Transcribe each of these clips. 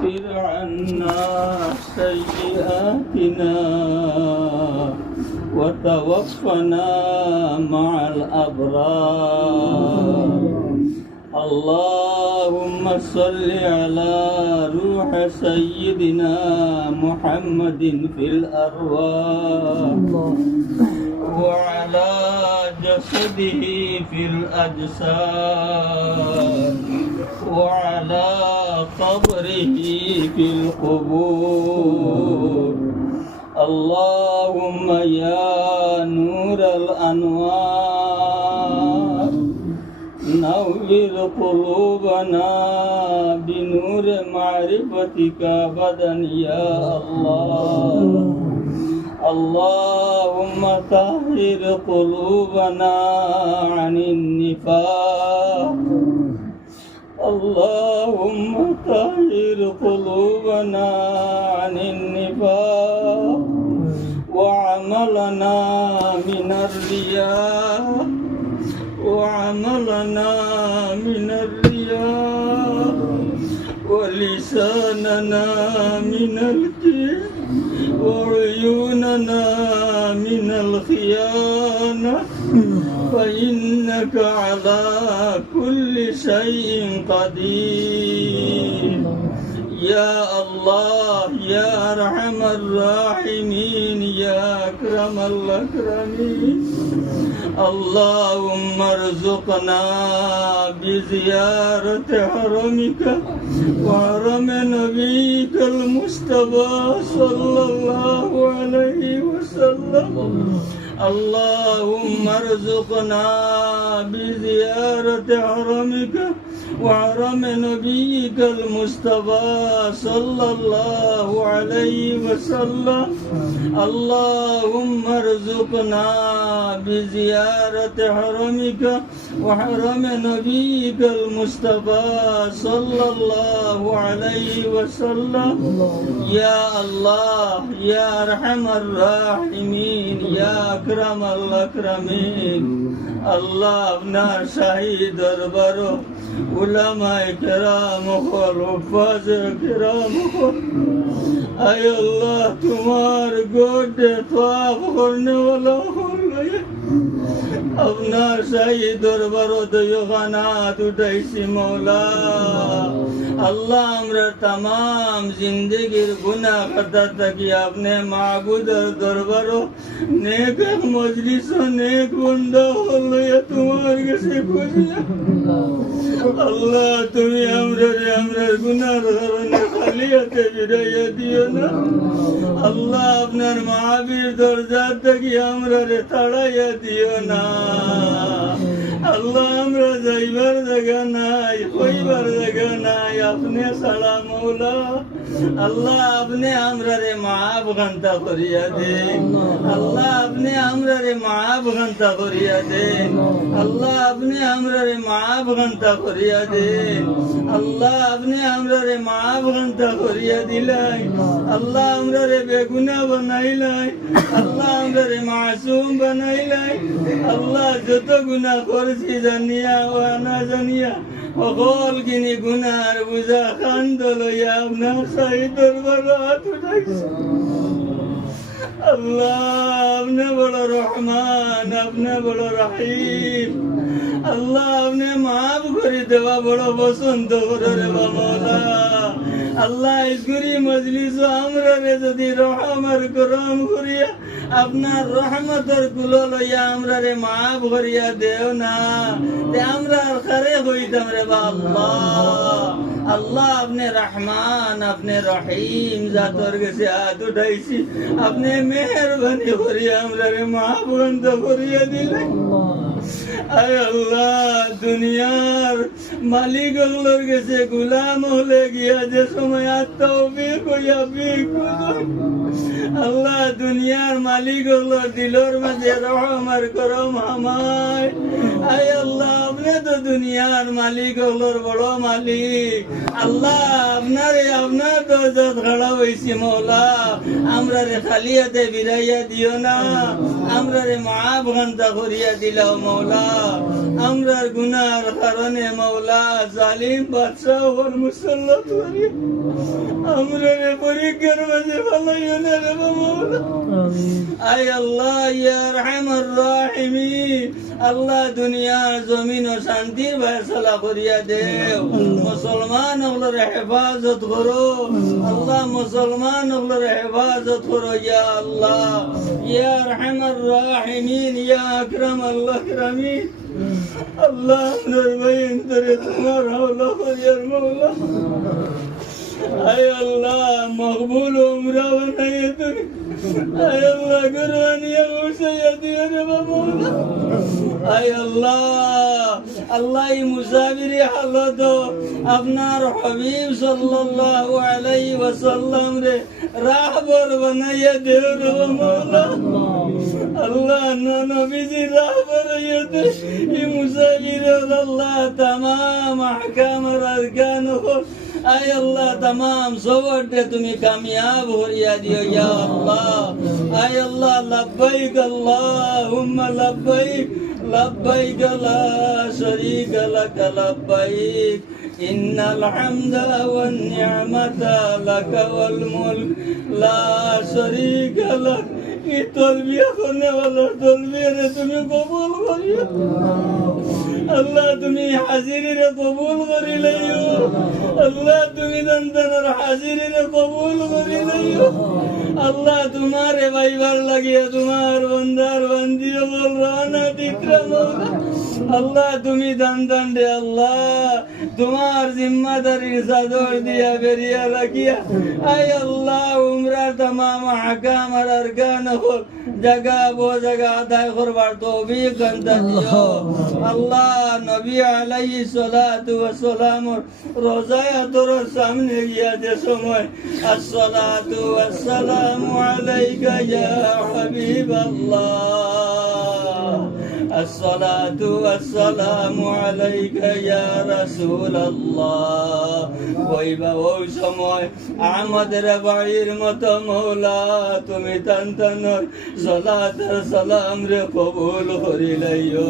وكفر عنا سيئاتنا وتوفنا مع الأبرار. اللهم صل على روح سيدنا محمد في الأرواح. وعلى جسده في الأجساد. وعلى قبره في القبور. اللهم يا نور الأنوار نور قلوبنا بنور معرفتك أبدا يا الله. اللهم طهر قلوبنا عن النفاق. اللهم طهر قلوبنا عن النفاق وعملنا من الرياء وعملنا من الرياء ولساننا من الكذب وعيوننا من الخيانة فإنك على كل شيء قدير. يا الله يا أرحم الراحمين يا أكرم الأكرمين. اللهم ارزقنا بزيارة حرمك. وحرم نبيك المصطفى صلى الله عليه وسلم. اللهم ارزقنا بزيارة حرمك وحرم نبيك المصطفى صلى الله عليه وسلم اللهم ارزقنا بزيارة حرمك وحرم نبيك المصطفى صلى الله عليه وسلم. يا الله يا أرحم الراحمين يا أكرم الأكرمين. الله ابنا شهيد دربارو. দরবার উলামায় কেরাম হল উপাজ কেরাম হল। আয় আল্লাহ, তোমার গোডে তোয়াফ করনে वाला হল। আপনার দয়খানাত উঠাইছি মৌলা আল্লাহ, আমরা তাম জিন্দগির গুনা খাতা থাকি। আপনি মাহবুদের দরবার নেক এক মজলিস নেক বন্ধ হল তোমার কাছে খুঁজিয়া আল্লাহ, তুমি আমরা আমরা গুনার কারণে খালি হাতে বিরাইয়া দিও না। আল্লাহ, আপনার মহাবীর দরজা থেকে আমরা রে তাড়াইয়া দিও না। আল্লাহ আমরা যাইবার জায়গা নাই কইবার জায়গা নাই আপনি সালা মৌলা। আল্লাহ আপনি আমরা রে মাপ ঘণ্টা করিয়া দেন। আল্লাহ আপনি আমরা রে মাপ ঘণ্টা করিয়া দেন। আল্লাহ আপনি আমরা রে মাপ ঘণ্টা করিয়া দেন। আল্লাহ আপনি আমরা রে মাপ ঘণ্টা করিয়া দিলাই আল্লাহ আমরা রে বেগুনা বানাইলাই আল্লাহ আমরা রে মাসুম বানাইলাই আল্লাহ যত গুনাহ করছি জানিয়া ও না জানিয়া অকল কিনি গুনার বুঝা কান্দ লইয়া আপনার দরবার হাত আল্লাহ, আপনি বড় রহমান, আপনি বড় রাহিম। আল্লাহ, আপনি মাফ করে দেওয়া বড় বসন্ত করে বাবা আল্লাহ ইসগুরি মজলিস আমরা যদি রহমার করম করিয়া আপনার রহমতের কুলো লইয়া আমরা রে মাফ করিয়া দেও না। আমরা খারে হইতাম রে বা আল্লাহ। আপনি রহমান, আপনি রহিম, জাতর গেছে হাত উঠাইছি। আপনি মেহরবানি করিয়া আমরা রে মাফ বন্ধ করিয়া দিলেন। আয় আল্লাহ। দুনিয়ার মালিকগুলোর গেছে, গুলাম হলে গিয়া যে সময় আত্মা কইয়া বিক আল্লাহ দুনিয়ার মালিক হলো, দিলর মাঝে রহমার করম আমায় আয় আল্লাহ, আপনি তো দুনিয়ার মালিক হলোর বড় মালিক। আল্লাহ, আপনার আপনার দরজাত খাড়া হইছি মৌলা। আমরা রে খালি হাতে বিরাইয়া দিও না। আমরা রে মাপ ঘণ্টা করিয়া দিলাও মৌলা। আমরার গুনার কারণে মৌলা জালিম বাদশাহ ওর মুসল্লত করি আমরা রে পরীক্ষার মাঝে ভালোইও না রে মৌলা আয় আল্লাহ ইয়া রহমান রাহিমিন। আল্লাহ দুনিয়ার জমিন ও শান্তির ফয়সালা করিয়া দেও মুসলমান হলোর হেফাজত করো। আল্লাহ। মুসলমান হলোর হেফাজত করো ইয়া আল্লাহ। ইয়া রহমান রাহিমিন ইয়া আকরাম আল্লাহ আকরামিন আল্লাহ আপনার বাইন ধরে তোমার হাওলা করিয়ার মৌলা আয় আল্লাহ মকবুল উমরা বানাইয়ে তুমি আয় আল্লাহ কুরবানিয়া উসাইয়া দিও রে বাবা আয় আল্লাহ আল্লাহ এই মুসাফিরি হালত আপনার হবিব সাল্লাল্লাহু আলাইহি ওয়াসাল্লাম রে রাহবর বানাইয়া দেও রে মৌলা আল্লাহ না নবীজি রাহবর হইয়া দে এই মুসাফির আল্লাহ तमाम আহকাম আর আরকান আয় আল্লাহ तमाम সবরতে তুমি কামিয়াব হইয়া দিও ইয়া আল্লাহ আয় আল্লাহ লব্বাইক আল্লাহুম্মা লব্বাইক লব্বাইক লা শরীকা লাক লব্বাইক إن الحمد والنعمة لك والملك لا شريك لك এই তলবিয়া করনে वाला তলবিয়া রে তুমি কবুল করিও আল্লাহ তুমি হাজিরিরে কবুল করি লইও আল্লাহ তুমি দন্তনের হাজিরিরে কবুল করি লইও আল্লাহ, তোমারে ভাইবার লাগিয়ে তোমার বন্দার বান্দিও বল, রানা দিত্রা আল্লাহ, তুমি দান দান দে, আল্লাহ। তোমার জিম্মাদারির চাদর দিয়া বেরিয়া রাখিয়া আই আল্লাহ, উমরার তামাম হাকাম আর আরকান হল। জায়গা বো জায়গা আদায় করবার তৌফিক দিও। আল্লাহ, নবী আলাইহি সালাতু ওয়া সালাম রোজায় তোর সামনে গিয়া যে সময়, আসসালাতু ওয়াস সালামু। আলাইকা ইয়া হাবিবাল্লাহ الصلاة والسلام عليك يا رسول الله কইবা ওই সময় আমাদের বাড়ির মতো মৌলা তুমি তান তানর সলাতের সালাম রে কবুল করিলাইও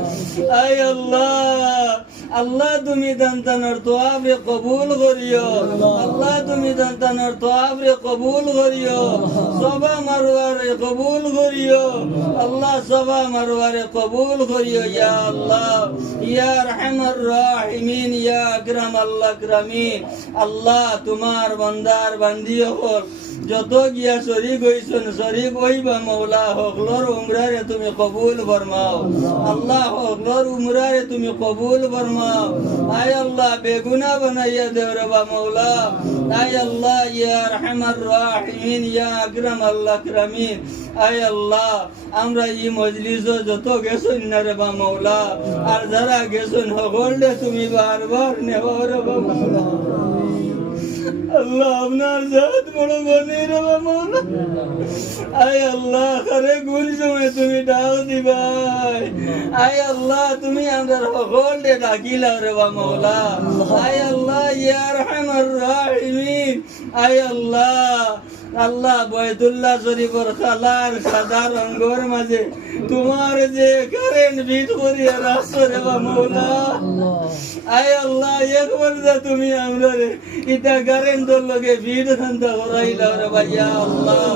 আয় আল্লাহ। আল্লাহ তুমি দান্তানোর তোয়াব কবুল করিও। আল্লাহ তুমি দান্তানোর তোয়াব কবুল করিও। সবা মারওয়ারে কবুল করিও। আল্লাহ সবা মারওয়ারে কবুল করিও, ইয়া আল্লাহ। ইয়া রহমার রাহিমিন, ইয়া আকরাম আল্লাহ আকরামিন। আল্লাহ তোমার বান্দার বান্দিও হল যত গিয়া শরীক হইছন, শরীক হইবা মৌলা হকলর উমরারে তুমি কবুল ফরমাও। আল্লাহ হকলর উমরারে তুমি কবুল ফরমাও। আয় আল্লাহ, বেগুনা বানাইয়া দেওরে বা মৌলা আয় আল্লাহ, ইয়া রহমার রাহিমিন, ইয়া আকরাম আল্লাহ আকরামিন। আয় আল্লাহ, আমরা এই মজলিস যত গেছন না রে বা মৌলা আর যারা গেছন হকলে তুমি বারবার নেওয়া রে বা মৌলা আল্লাহ, আপনার জাত আল্লাহ করে গুণ সময় দিবাই আয় আল্লাহ, তুমি আমাদের সকল দে ডাকিলাও রে বা মাওলা আয় আল্লাহ, ইয়া আয় আল্লাহ আল্লাহ বয়তুল্লাহ শরীফর খালার সাদা রঙ্গর মাঝে তোমার যে কারেন্ট বিট করিয়া রাস্তা রে বা মাওলা আয় আল্লাহ একবার যা তুমি আমরা রে ইটা কারেন্টর লগে ভিড় খান্তা করাইলা রে ভাইয়া আল্লাহ।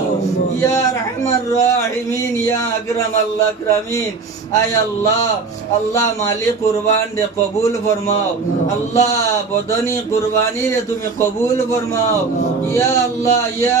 ইয়া রহমান রাহিমিন ইয়া আকরাম আল্লাহ আকরামিন। আয় আল্লাহ আল্লাহ মালিক কুরবান রে কবুল ফরমাও। আল্লাহ বদনি কুরবানি রে তুমি কবুল ফরমাও। ইয়া আল্লাহ ইয়া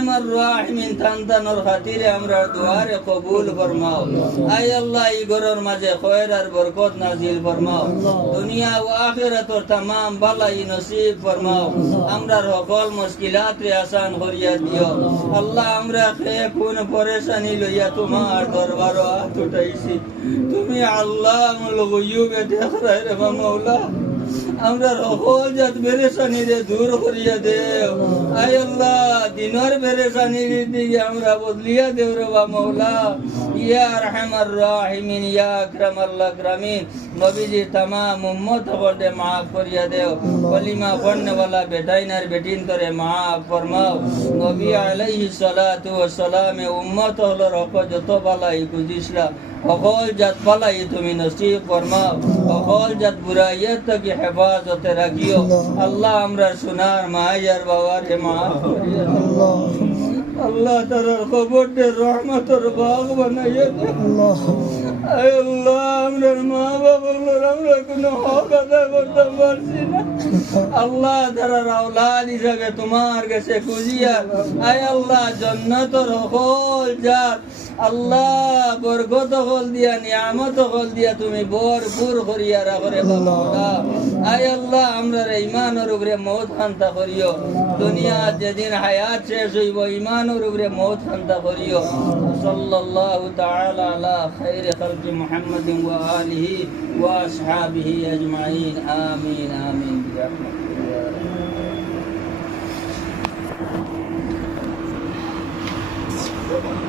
আরহামার রাহিমিন সকল মুশকিলাত রে আসান করিয়া আল্লাহ, আমরা খেয়ে কোন পরেশানি লইয়া তোমার হাত উঠাইছি। তুমি আল্লাহ মুল গুয়ুবে, দেখ রে মাওলা আমরা রহজাত বেরেশানি রে, দূর করিয়া দেও। আয় আল্লাহ, দিনর বেরেশানি দিকে আমরা বদলিয়া দেও রে বা মৌলা। ইয়া রহমার রাহিমিন, ইয়া আকরাম আল্লাহ আকরামিন নবীজি তামাম উম্মত বলতে মাফ করিয়া দেও। কলিমা পড়নে বেটাইনার বেটিন করে মাফ ফরমাও। নবী আলাইহি সালাতু ওয়া সালামে উম্মত হলো রক যত বালাই গুজিসরা। অকল জাত বালাই তুমি নসিব ফরমাও। অকল জাত বুরাইয়াত কি হেফাজত রাখিও। আল্লাহ। আমরা সোনার মায়ার বাবার হে দাও। আল্লাহ। তার খবরদের রহমতর বাগ বানাইয়া আল্লাহ। আমরা মা বাবার আমরা কোনো হক আদায় করতে পারছি না। আল্লাহ তারা আওলাদ হিসাবে তোমার কাছে খুঁজিয়া আয় আল্লাহ জন্নতর সকল জাত আল্লাহ, বরকত হল দিয়া, নিয়ামত হল দিয়া তুমি ভরপুর করিয়া রাখরে বাবা আয় আল্লাহ আমরা ইমানের উপরে মৌত খান্তা করিও। দুনিয়া যেদিন হায়াত শেষ হইব, ইমানের উপরে মৌত খান্তা করিও। সাল্লাল্লাহু তাআলা আলা খাইর খালকি মুহাম্মাদিন ওয়া আলিহি ওয়া আসহাবিহি আজমাইন। আমিন আমিন রাব্বাল আলামিন।